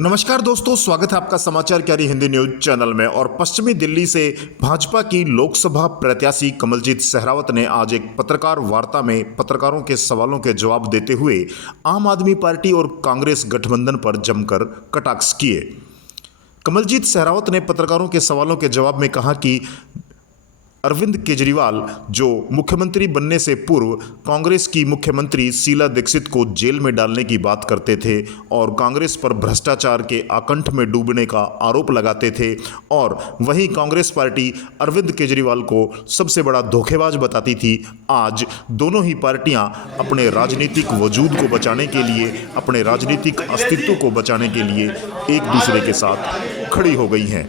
नमस्कार दोस्तों, स्वागत है आपका समाचार क्यारी हिंदी न्यूज चैनल में। और पश्चिमी दिल्ली से भाजपा की लोकसभा प्रत्याशी कमलजीत सहरावत ने आज एक पत्रकार वार्ता में पत्रकारों के सवालों के जवाब देते हुए आम आदमी पार्टी और कांग्रेस गठबंधन पर जमकर कटाक्ष किए। कमलजीत सहरावत ने पत्रकारों के सवालों के जवाब में कहा कि अरविंद केजरीवाल जो मुख्यमंत्री बनने से पूर्व कांग्रेस की मुख्यमंत्री शीला दीक्षित को जेल में डालने की बात करते थे और कांग्रेस पर भ्रष्टाचार के आकंठ में डूबने का आरोप लगाते थे, और वहीं कांग्रेस पार्टी अरविंद केजरीवाल को सबसे बड़ा धोखेबाज बताती थी। आज दोनों ही पार्टियां अपने राजनीतिक वजूद को बचाने के लिए, अपने राजनीतिक अस्तित्व को बचाने के लिए एक दूसरे के साथ खड़ी हो गई हैं।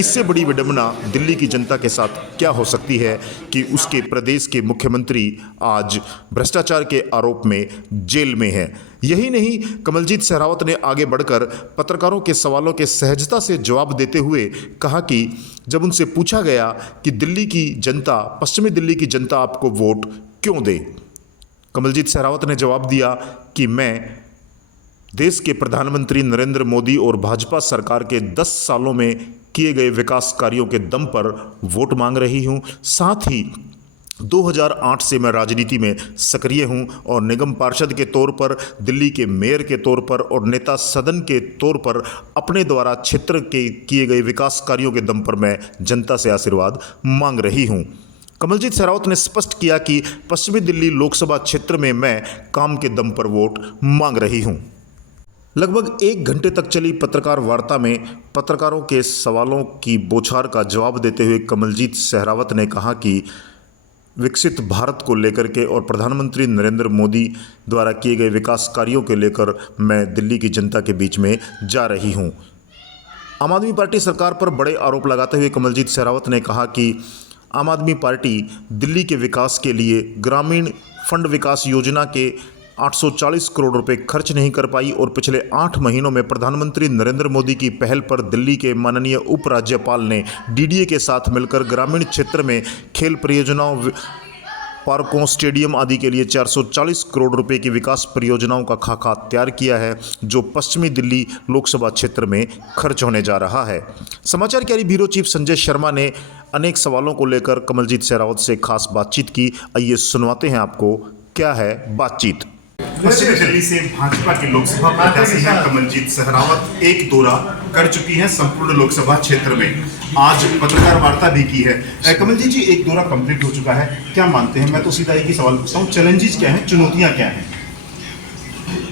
इससे बड़ी विडंबना दिल्ली की जनता के साथ क्या हो सकती है कि उसके प्रदेश के मुख्यमंत्री आज भ्रष्टाचार के आरोप में जेल में हैं। यही नहीं, कमलजीत सहरावत ने आगे बढ़कर पत्रकारों के सवालों के सहजता से जवाब देते हुए कहा कि जब उनसे पूछा गया कि दिल्ली की जनता, पश्चिमी दिल्ली की जनता आपको वोट क्यों दे, कमलजीत सहरावत ने जवाब दिया कि मैं देश के प्रधानमंत्री नरेंद्र मोदी और भाजपा सरकार के 10 सालों में किए गए विकास कार्यों के दम पर वोट मांग रही हूं। साथ ही 2008 से मैं राजनीति में सक्रिय हूं और निगम पार्षद के तौर पर, दिल्ली के मेयर के तौर पर और नेता सदन के तौर पर अपने द्वारा क्षेत्र के किए गए विकास कार्यों के दम पर मैं जनता से आशीर्वाद मांग रही हूं। कमलजीत सहरावत ने स्पष्ट किया कि पश्चिमी दिल्ली लोकसभा क्षेत्र में मैं काम के दम पर वोट मांग रही हूं। लगभग 1 घंटे तक चली पत्रकार वार्ता में पत्रकारों के सवालों की बौछार का जवाब देते हुए कमलजीत सहरावत ने कहा कि विकसित भारत को लेकर के और प्रधानमंत्री नरेंद्र मोदी द्वारा किए गए विकास कार्यों के लेकर मैं दिल्ली की जनता के बीच में जा रही हूं। आम आदमी पार्टी सरकार पर बड़े आरोप लगाते हुए कमलजीत सहरावत ने कहा कि आम आदमी पार्टी दिल्ली के विकास के लिए ग्रामीण फंड विकास योजना के 840 करोड़ रुपए खर्च नहीं कर पाई और पिछले 8 महीनों में प्रधानमंत्री नरेंद्र मोदी की पहल पर दिल्ली के माननीय उपराज्यपाल ने डीडीए के साथ मिलकर ग्रामीण क्षेत्र में खेल परियोजनाओं, पार्कों, स्टेडियम आदि के लिए 440 करोड़ रुपए की विकास परियोजनाओं का खाका तैयार किया है, जो पश्चिमी दिल्ली लोकसभा क्षेत्र में खर्च होने जा रहा है। समाचार क्यारी ब्यूरो चीफ संजय शर्मा ने अनेक सवालों को लेकर कमलजीत सहरावत से खास बातचीत की। आइए सुनवाते हैं आपको क्या है बातचीत। पश्चिमी दिल्ली से भाजपा के लोकसभा प्रत्याशी हैं कमलजीत सहरावत एक दौरा कर चुकी हैं संपूर्ण लोकसभा क्षेत्र में। आज पत्रकार वार्ता भी की है। कमलजीत जी, एक दौरा कंप्लीट हो चुका है, क्या मानते हैं? मैं तो सीधा एक ही सवाल पूछता हूँ, चैलेंजेस क्या हैं, चुनौतियाँ क्या हैं?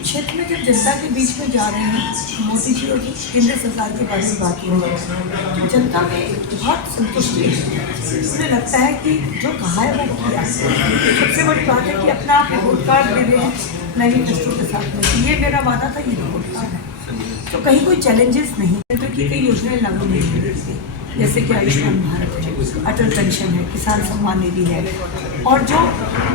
क्षेत्र में जब जनता के बीच में जा रहे हैं, मोदी जी और केंद्र सरकार के बारे में बात हो रही है, तो जनता में बहुत संतुष्टि है। उन्हें लगता है कि जो कहा है वो किया। सबसे बड़ी बात है कि अपना आप रिपोर्ट कार्ड दे रहे हैं मैनिफेस्टो के साथ में, ये मेरा वादा था, ये रिपोर्ट कार्ड है। तो कहीं कोई चैलेंजेस नहीं है। तो कई योजनाएं लागू नहीं हो रही थी, जैसे कि आयुष्मान भारत है, अटल पेंशन है, किसान सम्मान निधि है, और जो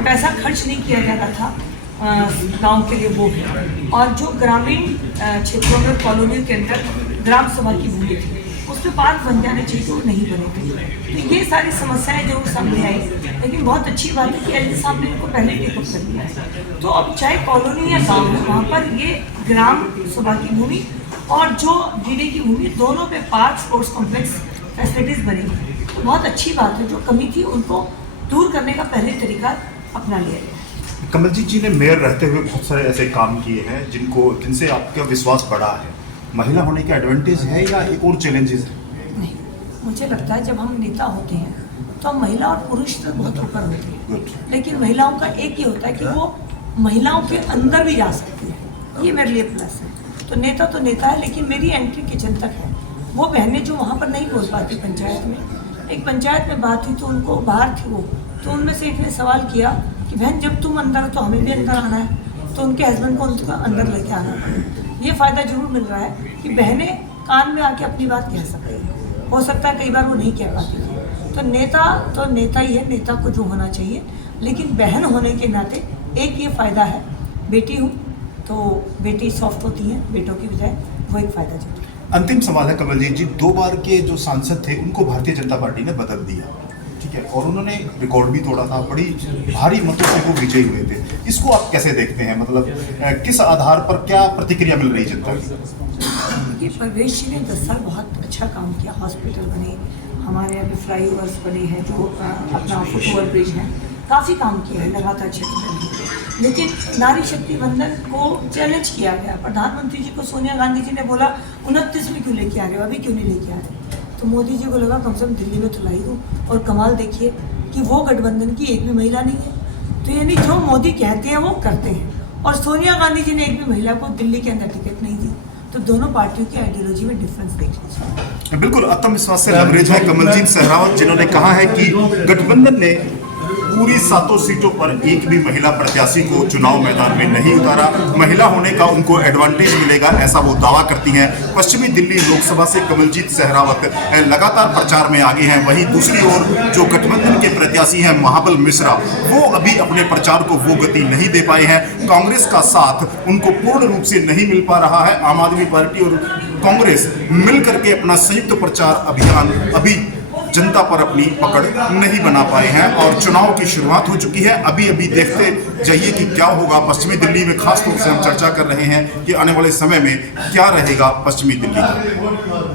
पैसा खर्च नहीं किया जा रहा था गांव के लिए वो है, और जो ग्रामीण क्षेत्रों में कॉलोनियों के अंदर ग्राम सभा की भूमि थी उसमें पार्क बन जाने चाहिए, वो नहीं बने थे। तो ये सारी समस्याएं जरूर सामने आई, लेकिन बहुत अच्छी बात है कि एलजी साहब ने इनको पहले टेकअप कर दिया है। तो अब चाहे कॉलोनी या गाँव है, वहाँ पर ये ग्राम सभा की भूमि और जो डीडी की भूमि, दोनों पे पार्क, स्पोर्ट्स कॉम्प्लेक्स फैसिलिटीज बनेगी। तो बहुत अच्छी बात है, जो कमी थी उनको दूर करने का पहले तरीका अपना लिया गया। कमलजीत जी ने मेयर रहते हुए बहुत सारे ऐसे काम किए हैं जिनसे आपका विश्वास बढ़ा है। महिला होने के एडवांटेज है या एक और चैलेंजेस है? नहीं, मुझे लगता है जब हम नेता होते हैं तो हम महिला और पुरुष से बहुत ऊपर होते हैं, लेकिन महिलाओं का एक ही होता है कि वो महिलाओं के अंदर भी जा सकती है। ये मेरे लिए प्लस है। तो नेता है, लेकिन मेरी एंट्री किचन तक है। वो बहनें जो वहाँ पर नहीं बोल पाती पंचायत में, एक पंचायत में बात हुई तो उनको बाहर थी वो, तो उनमें से एक ने सवाल किया कि बहन जब तुम अंदर हो तो हमें भी अंदर आना है, तो उनके हस्बैंड को उनको अंदर लेके आना है। ये फ़ायदा जरूर मिल रहा है कि बहनें कान में आके अपनी बात कह सकती हैं। हो सकता है कई बार वो नहीं कह पाती थी। तो नेता ही है, नेता को जो होना चाहिए, लेकिन बहन होने के नाते एक ये फ़ायदा है, बेटी हूँ तो बेटी सॉफ्ट होती हैं बेटों की बजाय, वो एक फ़ायदा जरूर है। अंतिम सवाल है कमलजीत जी, 2 बार के जो सांसद थे उनको भारतीय जनता पार्टी ने बदल दिया, ठीक है, और उन्होंने रिकॉर्ड भी तोड़ा था, बड़ी भारी मतों से वो विजयी हुए थे। इसको आप कैसे देखते हैं? मतलब किस आधार पर क्या प्रतिक्रिया मिल रही है जनता की? देखिए परवेश जी ने 10 साल बहुत अच्छा काम किया, हॉस्पिटल बने, हमारे अभी फ्लाईओवर्स बने हैं, जो अपना फुटओवर ब्रिज है, काफ़ी काम किया है लगातार क्षेत्र में। लेकिन नारी शक्ति वंदन को चैलेंज किया गया, प्रधानमंत्री जी को सोनिया गांधी जी ने बोला 29 में क्यों लेके आ रहे हो, अभी क्यों नहीं लेके आ रहे, तो मोदी जी को लगा कम से कम दिल्ली में तो लाई दूँ। और कमाल देखिए कि वो गठबंधन की एक भी महिला नहीं है, तो यानी जो मोदी कहते हैं वो करते हैं। और सोनिया गांधी जी ने एक भी महिला को दिल्ली के अंदर टिकट नहीं दी, तो दोनों पार्टियों की आइडियोलॉजी में डिफरेंस देख लीजिए। बिल्कुल आत्मविश्वास से लबरेज है कमलजीत सहरावत, जिन्होंने कहा है कि गठबंधन ने पूरी 7 सीटों पर एक भी महिला प्रत्याशी को चुनाव मैदान में नहीं उतारा, महिला होने का उनको एडवांटेज मिलेगा, ऐसा वो दावा करती हैं। पश्चिमी दिल्ली लोकसभा से कमलजीत सहरावत लगातार प्रचार में आगे हैं। वहीं दूसरी ओर जो गठबंधन के प्रत्याशी हैं महाबल मिश्रा, वो अभी अपने प्रचार को वो गति नहीं दे पाए हैं। कांग्रेस का साथ उनको पूर्ण रूप से नहीं मिल पा रहा है। आम आदमी पार्टी और कांग्रेस मिल करके अपना संयुक्त प्रचार अभियान अभी जनता पर अपनी पकड़ नहीं बना पाए हैं और चुनाव की शुरुआत हो चुकी है। अभी अभी देखते जाइए कि क्या होगा पश्चिमी दिल्ली में। खास तौर से हम चर्चा कर रहे हैं कि आने वाले समय में क्या रहेगा पश्चिमी दिल्ली का।